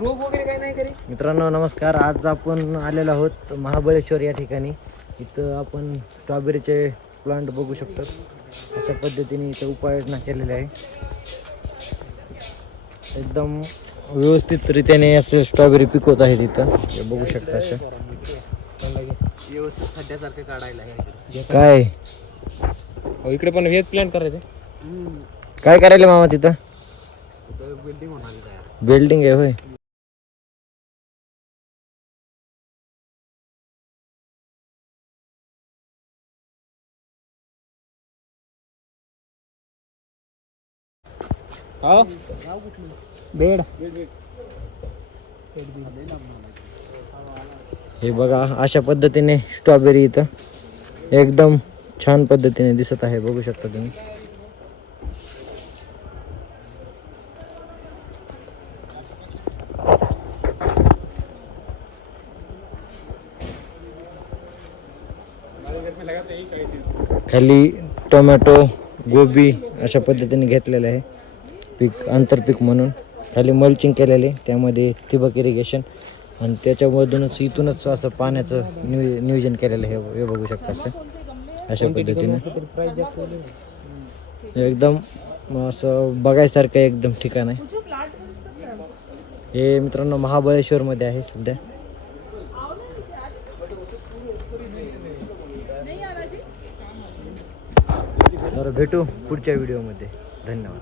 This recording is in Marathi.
रोग वगैरे काही नाही करे. मित्रांनो नमस्कार. आज आपण आलेलो आहोत महाबळेश्वर या ठिकाणी. इथं आपण स्ट्रॉबेरीचे प्लांट बघू शकतो. अशा पद्धतीने इथं उपाययोजना केलेली आहे. एकदम व्यवस्थितरित्याने असं स्ट्रॉबेरी पिकवत आहेत इथं. हे बघू शकता असं व्यवस्थित खड्ड्यासारखं काढायला आहे. काय इकडे पण हेच प्लॅन करायचं. काय करायला मामा तिथं? बिल्डिंग होणार तयार. बिल्डिंग आहे होय. हा बेड. हे बघा अशा पद्धतीने स्ट्रॉबेरी इथं एकदम छान पद्धतीने दिसत आहे. बघू शकता तुम्ही. खाली टोमॅटो गोबी अशा पद्धतीने घेतलेलं आहे पीक, आंतरपीक म्हणून. खाली मल्चिंग केलेले, त्यामध्ये ठिबक इरिगेशन आणि त्याच्यामधूनच इथूनच असं पाण्याचं नियोजन केलेलं आहे. हे बघू शकता असं अशा पद्धतीने एकदम असं बघायसारखं एकदम ठिकाण आहे. हे मित्रांनो महाबळेश्वरमध्ये आहे सध्या. तर भेटू पुढच्या व्हिडिओमध्ये. धन्यवाद.